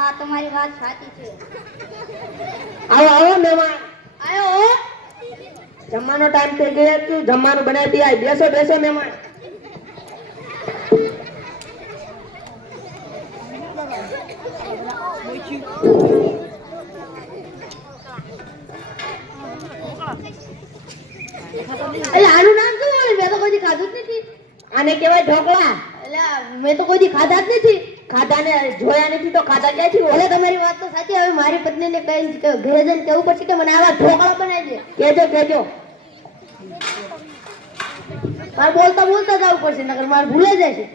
હા તમારી વાત સાચી છે. આવો આવો મહેમાન. આયો જમવાનો ટાઈમ થઈ ગયો છે. જમવાનું બનાવતી આય. બેસો બેસો મહેમાન. એટલે આનું નામ શું હોય? મેં તો કોઈ ખાધું જ નથી. આને કહેવાય ઢોકળા. એટલે મેં તો કોઈ ખાધા જ નથી. ખાધા ને જોયા નથી તો ખાધા ક્યાંથી હોય? ભલે તમારી વાત તો સાચી. હવે મારી પત્નીને કઈ ઘરે જઈને કેવું પડશે કે મને આવા ઢોકળા બનાવી દે. કેજો કેજો. મારે બોલતા બોલતા જવું પડશે નકર મારે ભૂલે જાય છે.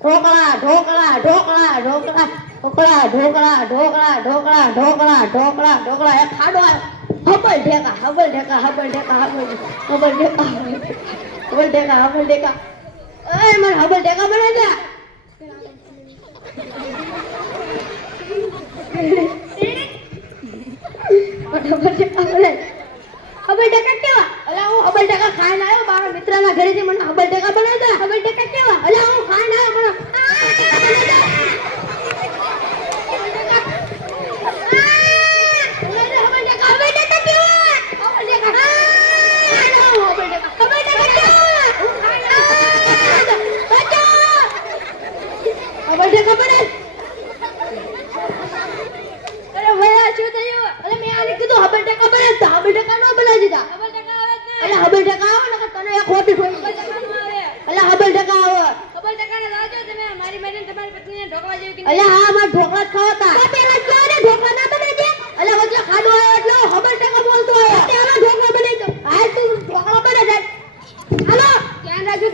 ઢોકળા ઢોકળા ઢોકળા ઢોકળા ઢોકળા ઢોકળા ઢોકળા ઢોકળા ઢોકળા ઢોકળા ઢોકળા એક ખાડો હબલ ઢેકા હબલ ઢેકા હબલ ઢેકા હબલ ઢેકા હબલ ઢેકા હબલ ઢેકા. એ મને હબલ ઢેકા બનાવી દે. હબલ ઢેકા બનાવી. હબલ ઢેકા કેવા? અલા હું હબલ ઢેકા ખાઈને આવ્યો મારા મિત્રના ઘરેથી. મને હબલ ઢેકા બનાવી દે. હબલ ઢેકા કેવા? અલા હું ખાઈને આવ્યો મને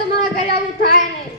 તમારા ઘરે આવું થાય નહીં.